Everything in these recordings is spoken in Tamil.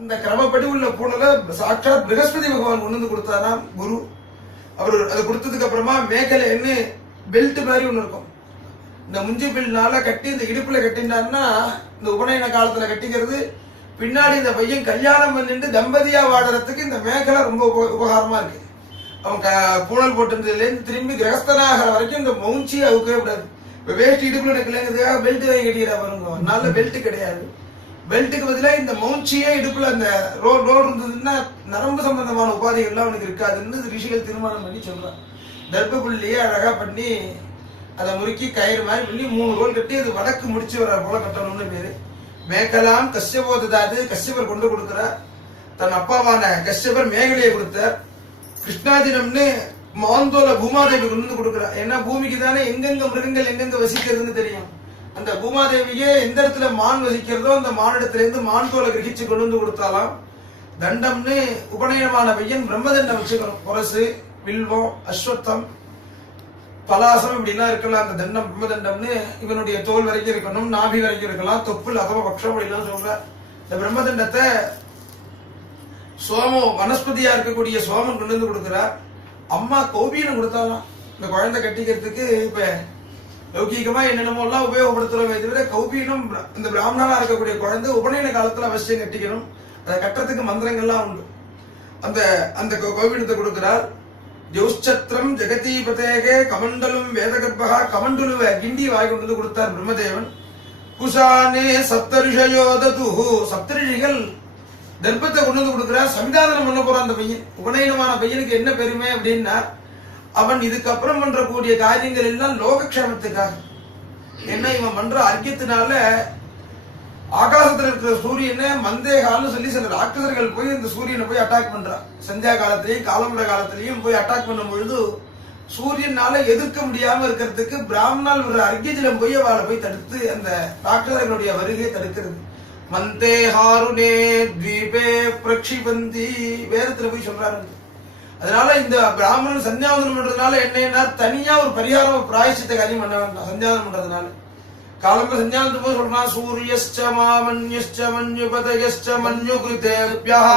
அந்த கிரமப்படி உள்ள பூணலை சாட்சாத் பிரகஸ்பதி பகவான் கொண்டு வந்து கொடுத்தாராம் குரு. அவர் அதை கொடுத்ததுக்கு அப்புறமா மேகலைன்னு பெல்ட் மாதிரி ஒண்ணு இருக்கும். இந்த முஞ்சி பில்னால கட்டி இந்த இடுப்புல கட்டினார்னா இந்த உபநயன காலத்துல கட்டிக்கிறது. பின்னாடி இந்த பையன் கல்யாணம் பண்ணிட்டு தம்பதியா வாடுறதுக்கு இந்த மேகலை ரொம்ப உபகாரமா இருக்கு. அவன் பூணல் போட்டிருந்ததுல இருந்து திரும்பி கிரகஸ்தனாகிற வரைக்கும் இந்த மவுஞ்சியை அவுக்கவே கூடாது. இப்ப வேஷ்டி இடுப்புல எடுக்கலங்கிறதுக்காக பெல்ட் வாங்கி கட்டிக்கிறா பாருங்க. அதனால பெல்ட் கிடையாது. பெல்ட்டுக்கு பதிலாக இந்த மவுஞ்சியே இடுப்புல அந்த ரோடு இருந்ததுன்னா நரம்பு சம்பந்தமான உபாதைகள்லாம் அவனுக்கு இருக்காதுன்னு ரிஷிகள் தீர்மானம் பண்ணி சொல்றான். தர்ப்ப புள்ளியே அழகா பண்ணி அதை முறுக்கி கயிறு மாதிரி பண்ணி 3 ரோல் கட்டி அது வடக்கு முடிச்சு வர போல கட்டணும்னு பேரு. மேகலாம் கஷ்யபோதாது கஷ்யபர் கொண்டு கொடுக்கிறார். தன் அப்பாவான கஷ்யபர் மேகலையை கொடுத்தார். கிருஷ்ணாதினம்னு மாந்தோல பூமாதேவி கொண்டு வந்து கொடுக்கிறார். ஏன்னா பூமிக்கு தானே எங்கெங்க மிருகங்கள் எங்கெங்க வசிக்கிறதுன்னு தெரியும். அந்த பூமாதேவியே எந்த இடத்துல மான் வசிக்கிறதோ அந்த மானிடத்துல இருந்து மான் தோலை கிரகிச்சு கொண்டு வந்து கொடுத்தாலாம். தண்டம்னு உபநயனமான பையன் பிரம்மதண்டம் வச்சுக்கணும். பொரசு, வில்வம், அஸ்வத்தம், பலாசம் இப்படிலாம் இருக்கலாம். அந்த தண்டம் பிரம்மதண்டம்னு இவனுடைய தோல் வரைக்கும் இருக்கணும், நாபி வரைக்கும் இருக்கலாம், தொப்புள் அதவ பக்ஷம் அப்படிலாம் சொல்ற. இந்த பிரம்மதண்டத்தை சோமம் வனஸ்பதியா இருக்கக்கூடிய சோமன் கொண்டு வந்து கொடுக்கிறார். அம்மா கௌபீனம் கொடுத்தாலாம் இந்த குழந்தை கட்டிக்கிறதுக்கு. இப்ப லௌகீகமா என்னென்னமோ எல்லாம் உபயோகப்படுத்துறோமே தவிர கௌபீனம் இந்த பிராமணனா இருக்கக்கூடிய குழந்தை உபநயன காலத்துல அவசியம் கட்டிக்கணும். அதை கட்டுறதுக்கு மந்திரங்கள்லாம் உண்டு. அந்த அந்த கௌபீனத்தை கொடுக்கிறார். ஜௌச்சத்திரம் ஜெகதீபதேகே கமண்டலும் வேதகர்பகா கமண்டலுவ கிண்டி வாய் கொண்டு வந்து கொடுத்தார் பிரம்மதேவன். குசானே சப்தரிஷயோதது சப்தரிஷிகள் தர்ப்பத்தை கொண்டு வந்து கொடுக்கிறார். சமிதாதனம் பண்ண போறான் அந்த பையன். உபநயனமான பையனுக்கு என்ன பெருமை அப்படின்னா அவன் இதுக்கப்புறம் பண்றக்கூடிய காரியங்கள் எல்லாம் லோகக்ஷேமத்துக்காக. ஏன்னா இவன் பண்ற அர்க்கியத்தினால ஆகாசத்துல இருக்கிற சூரியனை மந்தேகால்னு சொல்லி சில ராட்சசர்கள் போய் இந்த சூரியனை போய் அட்டாக் பண்றான். சந்தியா காலத்திலையும் காலம்பர காலத்திலையும் போய் அட்டாக் பண்ணும் பொழுது சூரியனால எதிர்க்க முடியாம இருக்கிறதுக்கு பிராமணால் ஒரு அர்க்கியஜலம் போய் அவளை போய் தடுத்து அந்த ராட்சசர்களுடைய வருகையை தடுக்கிறது. மந்தேஹாருனே தீபே பிரக்ஷிபந்தி வேதத்துல போய் சொல்றாரு. அதனால இந்த பிராமணன் சந்தியாவந்தனம் பண்றதுனால என்னன்னா தனியா ஒரு பரிகாரம் பிராயசித்த காரியம் பண்ண வேண்டாம். சந்தியாவந்தனம் பண்றதுனால காலம்பர சந்தியாவந்தம் போது சொல்றான் சூரியஸ்ச மாமன்யஸ்ச மன்யுபதயஸ்ச மன்யுகிருதேப்யஹ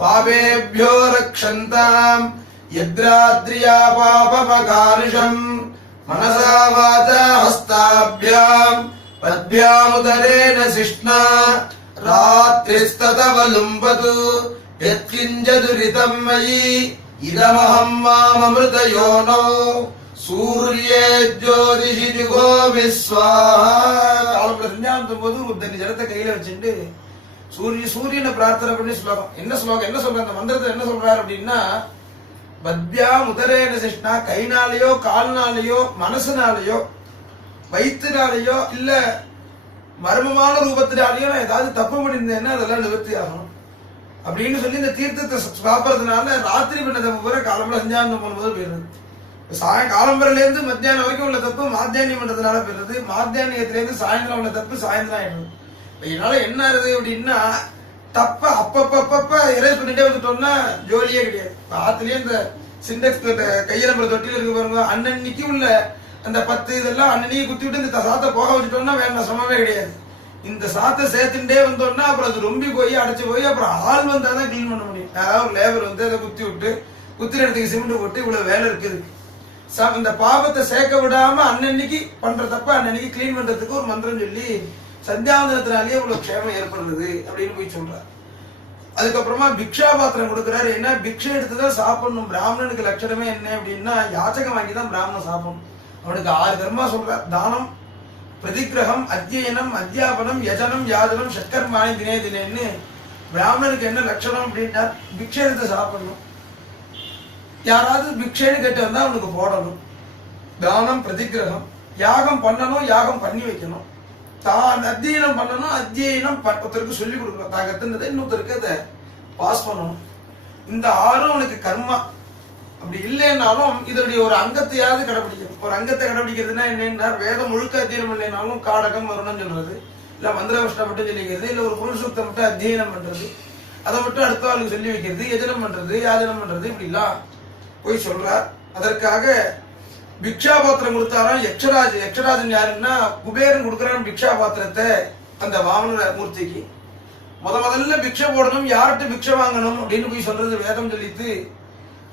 பாபேப்யோ ரக்ஷந்தாம் யத்ராத்ரியா பாபமகானிஷம் மனசா வாசா ஹஸ்தாப்யாம் பத்யாமுதரேன சிஷ்ணா ராத்ரிஸ்ததவலும்பது யத்கிஞ்சதுரிதம் மயி இதமஹம் மாமமிருதயோனோ சூர்யே ஜோதிஷி ஜுகோ விஸ்வாஹா. காலம்பர சந்தியாவந்தம் போது ஒரு தண்ணி ஜலத்தை கையில வச்சுட்டு சூரியனை பிரார்த்தனை பண்ணி ஸ்லோகம் என்ன சொல்ற அந்த மந்திரத்தை என்ன சொல்றாரு அப்படின்னா பத்யா முதரேன சிஷ்ணா கைனாலேயோ கால்னாலேயோ மனசுனாலேயோ வயிற்றுனாலேயோ இல்ல மர்மமான ரூபத்தினாலேயோ நான் ஏதாவது தப்பு பண்ணியிருந்தேன்னா அதெல்லாம் நிவர்த்தி ஆகணும் அப்படின்னு சொல்லி இந்த தீர்த்தத்தை சாப்பிட்றதுனால ராத்திரி பண்ண தப்பு பூரா காலம்பர சந்தியாவந்தம் பண்ணும்போது போயிடுறது. காலம்பரில இருந்து மத்தியானம் வரைக்கும் உள்ள தப்பு மாத்தியானியம் பண்றதுனால போயிடுறது. மாத்தியானியத்துல இருந்து சாயந்தரம் உள்ள தப்பு சாயந்தரம் ஆயிடுறது. இதனால என்ன ஆகுது அப்படின்னா தப்ப அப்பப்ப எரேஸ் பண்ணிட்டே வந்துட்டோம்னா ஜோலியே கிடையாது. ஆத்துலயே இந்த சிண்டெக்ஸ் கையில நம்பர் தொட்டில இருக்கு பாருங்க, அன்னன்னைக்கு உள்ள அந்த 10 இதெல்லாம் அன்னன்னைக்கு குத்தி விட்டு இந்த சாத்தை போக வச்சுட்டோம்னா வேற சிரமமே கிடையாது. இந்த சாத்தை சேர்த்துட்டே வந்தோம்னா அப்புறம் அது ரொம்ப போய் அடைச்சு போய் அப்புறம் ஆள் வந்தாதான் கிளீன் பண்ண முடியும். அதாவது ஒரு லேபர் வந்து அதை குத்தி விட்டு குத்திர இடத்துக்கு சிமெண்ட் போட்டு இவ்வளவு வேலை இருக்குது. இந்த பாவத்தை சேர்க்க விடாம அன்னன்னைக்கு பண்ற தப்ப அன்னன்னைக்கு கிளீன் பண்றதுக்கு ஒரு மந்திரம் சொல்லி சந்தியாவந்தனத்தினாலேயே இவ்வளவு க்ஷேமம் ஏற்படுறது அப்படின்னு போய் சொல்றாரு. அதுக்கப்புறமா பிக்ஷா பாத்திரம் கொடுக்குறாரு. என்ன பிக்ஷை எடுத்துதான் சாப்பிடணும். பிராமணனுக்கு லட்சணமே என்ன அப்படின்னா யாச்சகம் வாங்கிதான் பிராமணன் சாப்பிடணும். அவனுக்கு 6 கர்மா சொல்றார். தானம், பிரதிகிரகம், அத்தியனம், அத்தியாபனம், யஜனம், யாதனம், ஷட்கர்மானி தினே தினேன்னு பிராமணனுக்கு என்ன லட்சணம் அப்படின்னா பிக்ஷை எடுத்து சாப்பிடணும். யாராவது பிக்ஷைன்னு கேட்டு வந்தா அவனுக்கு போடணும். தானம், பிரதிகிரகம், யாகம் பண்ணணும், யாகம் பண்ணி வைக்கணும், தான் அத்தியனம் பண்ணணும், அத்தியனம் ஒருத்தருக்கு சொல்லி கொடுக்கணும், தான் கத்துனதை இன்னொருத்தருக்கு அதை பாஸ் பண்ணணும். இந்த 6 அவனுக்கு கர்மா. அப்படி இல்லைன்னாலும் இதனுடைய ஒரு அங்கத்தையாவது கடைபிடிக்கணும். ஒரு அங்கத்தை கடைபிடிக்கிறதுனா என்னன்னா வேதம் முழுக்க அத்தியனம் இல்லைனாலும் காடகம் வரணும்னு சொல்றது, இல்ல மந்திரவஷ்டம் மட்டும் சொல்லிக்கிறது, இல்ல ஒரு புருஷத்தை மட்டும் அத்தியனம் பண்றது, அதை மட்டும் அடுத்த ஆளுக்கு சொல்லி வைக்கிறது, யஜனம் பண்றது, யாதனம் பண்றது இப்படிலாம் போய் சொல்றார். அதற்காக பிக்ஷா பாத்திரம் கொடுத்தாராம் யக்ஷராஜ். யக்ஷராஜன் யாருன்னா குபேரன் கொடுக்குறான் பிக்ஷா பாத்திரத்தை அந்த வாமன மூர்த்திக்கு. முதல்ல பிக்ஷை போடணும், யார்கிட்ட பிக்ஷை வாங்கணும் அப்படின்னு போய் சொல்றது வேதம் சொல்லிட்டு,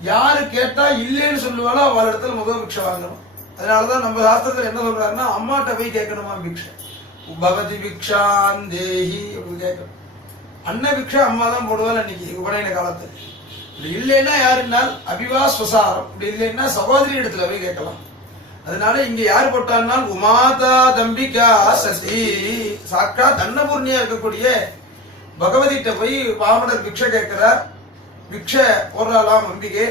யாரு கேட்டா இல்லைன்னு சொல்லுவாளோ அவள் இடத்துல முதல் பிக்ஷை வாங்கணும். அதனாலதான் நம்ம சாஸ்திரத்துல என்ன சொல்றாருன்னா, அம்மாட்ட போய் கேட்கணுமா பிக்ஷை. பவதி பிக்ஷாந்தேஹி அப்படி கேட்கணும். அன்ன பிக்ஷை அம்மா தான் போடுவாள் அன்னைக்கு உபநயன காலத்துல. இப்படி இல்லைன்னா யாருன்னால் அபிவா ஸ்வசாரம், இப்படி இல்லைன்னா சகோதரி இடத்துல போய் கேட்கலாம். அதனால இங்க யார் போட்டால் உமாதா தம்பிகா சசி, சாட்சாத் அன்னபூர்ணியா இருக்கக்கூடிய பகவதிட்ட போய் பாமணர் பிக்ஷை கேட்கிறார். பிக்ஷை போடுறாளாம் அம்பிகை.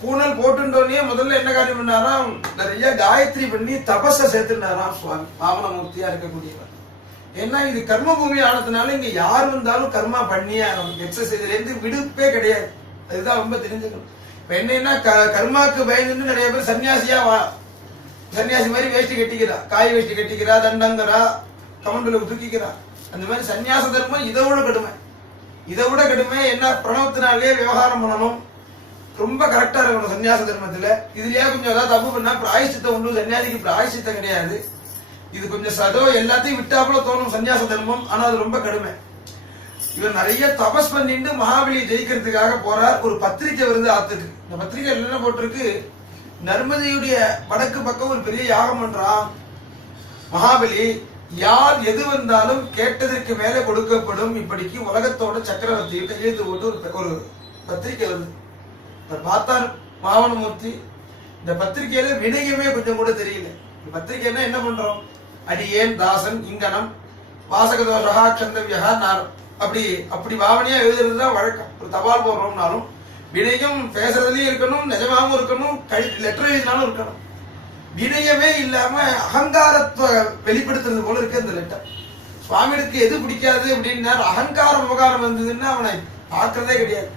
பூனல் போட்டுட்டோன்னே முதல்ல என்ன காரியம் பண்ணாராம், நிறைய காயத்ரி பண்ணி தபஸை சேர்த்துட்டாராம் சுவாமி வாமனமூர்த்தியா இருக்கக்கூடியவர். ஏன்னா இது கர்ம பூமி ஆனதுனால இங்க யார் வந்தாலும் கர்மா பண்ணியே ஆகணும். எக்ஸசைஸ்ல இருந்து விடுப்பே கிடையாது. அதுதான் ரொம்ப தெரிஞ்சுக்கணும். இப்ப என்னன்னா கர்மாக்கு பயந்துன்னு நிறைய பேர் சன்னியாசி மாதிரி வேஷ்டி கட்டிக்கிறா, காய் வேஷ்டி கட்டிக்கிறா, தண்டங்கிறா, கமண்டல தூக்கிக்கிறா. அந்த மாதிரி சன்னியாச தர்மம் இதை விட கடுமை. என்ன பிரணவத்தினாலே விவகாரம் பண்ணணும், ரொம்ப கரெக்டா இருக்கணும் சன்னியாச தர்மத்துல. இதுலயே கொஞ்சம் ஏதாவது தப்பு பண்ணா பிராயசித்தம் உண்டு. சன்னியாசிக்கு பிராயசித்தம் கிடையாது. இது கொஞ்சம் சதோ எல்லாத்தையும் விட்டாப்புல தோணும் சன்னியாச தர்மம். ஆனா அது ரொம்ப கடுமை. இவர் நிறைய தபஸ் பண்ணிட்டு மகாபலியை ஜெயிக்கிறதுக்காக போறார். ஒரு பத்திரிக்கை வருது ஆத்துக்கு. இந்த பத்திரிகை என்ன போட்டிருக்கு, நர்மதையுடைய வடக்கு பக்கம் ஒரு பெரிய யாகம் பண்றான் மகாபலி. யார் எது வந்தாலும் கேட்டதற்கு மேல கொடுக்கப்படும், இப்படிக்கு உலகத்தோட சக்கரவர்த்தி கையெழுத்து போட்டு ஒரு பத்திரிகை வருது. பார்த்தார் மாவனமூர்த்தி. இந்த பத்திரிகையில வினயமே கொஞ்சம் கூட தெரியல. இந்த பத்திரிகைன்னா என்ன பண்றோம், அடியேன் தாசன் இங்கனம் வாசக தோஷா க்ஷந்தவியா நாரம், அப்படி பாவனையா எழுதுறதுதான் வழக்கம். ஒரு தபால் போடுறோம்னாலும் வினயம் பேசுறதுலயும் இருக்கணும், நிஜமாவும் இருக்கணும், லெட்டர் எழுதினாலும் இருக்கணும். வினயமே இல்லாம அகங்காரத்தை வெளிப்படுத்துறது போல இருக்கு இந்த லெட்டர். சுவாமிக்கு எது பிடிக்காது அப்படின்னா அகங்காரம் விவகாரம் வந்ததுன்னா அவனை பார்க்கறதே கிடையாது.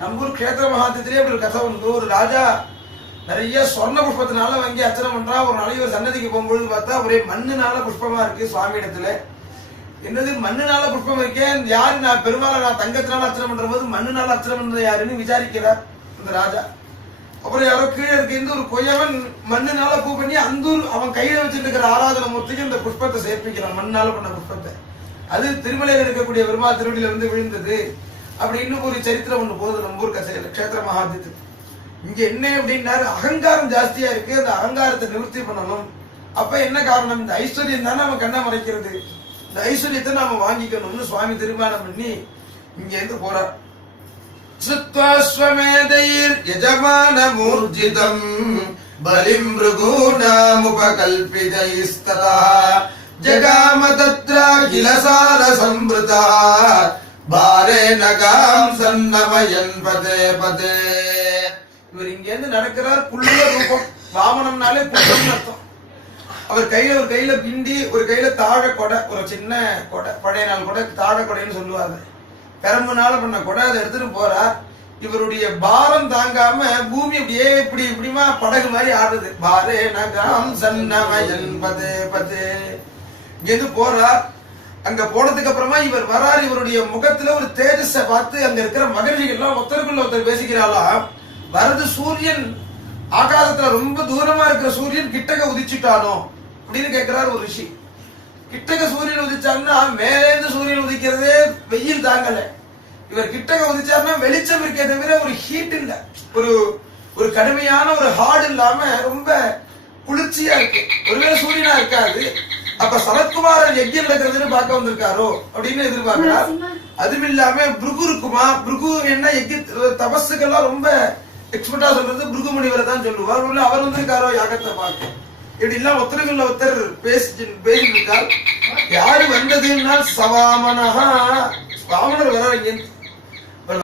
நம்ம ஊர் கஷேத்திர மகாத்திலே ஒரு கதை உண்டு. ஒரு ராஜா நிறைய சொர்ண புஷ்பத்தினால வாங்கி அர்ச்சனை பண்றா. ஒரு நாளைக்கு ஒரு சன்னதிக்கு போகும்பொழுது பார்த்தா ஒரே மண்ணுனால புஷ்பமா இருக்கு சுவாமி இடத்துல. என்னது மண்ணுனால புஷ்பம் இருக்கேன், யாரு நான் பெருமாளை நான் தங்கத்தினால அர்ச்சனை பண்ற போது மண்ணுனால அர்ச்சனை பண்றது யாருன்னு விசாரிக்கிறார் இந்த ராஜா. அப்புறம் யாரோ கீழே இருக்க ஒரு கொயவன் மண்ணுனால பூ பண்ணி அந்தூர் அவன் கையில வச்சுட்டு இருக்கிற ஆராதனை மூர்த்திக்கு இந்த புஷ்பத்தை சேர்ப்பிக்கிறான், மண்ணால பண்ண புஷ்பத்தை. அது திருமலையில் இருக்கக்கூடிய பெருமாள் திருவடியில வந்து விழுந்தது அப்படின்னு ஒரு சரித்திரம் ஒண்ணு போகுது நம்ம ஊர் கசையில கஷேத்திர மகாத்தியத்துக்கு. இங்க என்ன அப்படின்னா அகங்காரம் ஜாஸ்தியா இருக்கு. அந்த அகங்காரத்தை நிவர்த்தி பண்ணணும். அப்ப என்ன காரணம், இந்த ஐஸ்வர்யம் தானே நம்ம கண்ணை மறைக்கிறது. இந்த ஐஸ்வர்யத்தை நாம வாங்கிக்கணும்னு சுவாமி தீர்மானம் பண்ணி இங்க இருந்து போறார். சுத்வாஸ்வமேதைர் யஜமான மூர்ஜிதம் பலிம் ருகூணாமுபகல்பிதைஸ்ததா ஜகாம தத்ரா கிலசார சம்ருதா பாரே நகாம் சன்னமயன் பதே பதே. இவர் இங்க இருந்து நடக்கிறார். புள்ள ரூபம், வாமனம்னாலே புள்ளம்னு அர்த்தம். அவர் கையில பிண்டி, ஒரு கையில தாழ கொடை, ஒரு சின்ன கொடை, பழைய நாள் கொடை தாழ கொடைன்னு சொல்லுவாங்க. பெரம்புனால பண்ண கொடை அதை எடுத்துட்டு போறார். இவருடைய பாரம் தாங்காம பூமி அப்படியே இப்படிமா படகு மாதிரி ஆடுது. பாரே நகாம் சன்னமயன் பதே பதே. இங்கிருந்து போறார். அங்க போனதுக்கு அப்புறமா இவர் வரார். இவருடைய முகத்துல ஒரு தேஜஸ பார்த்து அங்க இருக்கிற மகிழ்ச்சிகள்லாம் ஒருத்தருக்குள்ள ஒருத்தர் பேசிக்கிறாளாம். வரது சூரியன் ஆகாசத்துல ரொம்ப தூரமா இருக்கிற சூரியன் கிட்டக்க உதிச்சுட்டானோ அப்படின்னு கேட்கிறார் ஒரு ரிஷி. கிட்டக்க சூரியன் உதிச்சாருன்னா மேலேந்து சூரியன் உதிக்கிறதே வெயில் தாங்கல. இவர் கிட்டக்க உதிச்சாருன்னா வெளிச்சம் இருக்கே தவிர ஒரு ஹீட் இல்ல, ஒரு கடுமையான ஒரு ஹார்ட் இல்லாம ரொம்ப குளிர்ச்சியா இருக்கு. ஒருவேளை சூரியனா இருக்காது. அப்ப சரத்குமாரன் யஜ்யம் நடக்கிறதுன்னு பார்க்க வந்திருக்காரோ அப்படின்னு எதிர்பார்க்கிறார். அதுவும் இல்லாம பிருகு இருக்குமா, பிருகு என்ன யஜ்ய தபஸுக்கெல்லாம் ரொம்ப எக்ஸ்பர்ட்டா சொல்றது பிருகு முனிவரை தான் சொல்லுவார். அவர் வந்திருக்காரோ யாகத்தை பார்க்க. இப்படி எல்லாம் ஒருத்தருக்குள்ள ஒருத்தர் பேசிட்டு இருக்கார். யாரு வந்ததுன்னா சவாமனஹா, வாமனர் வர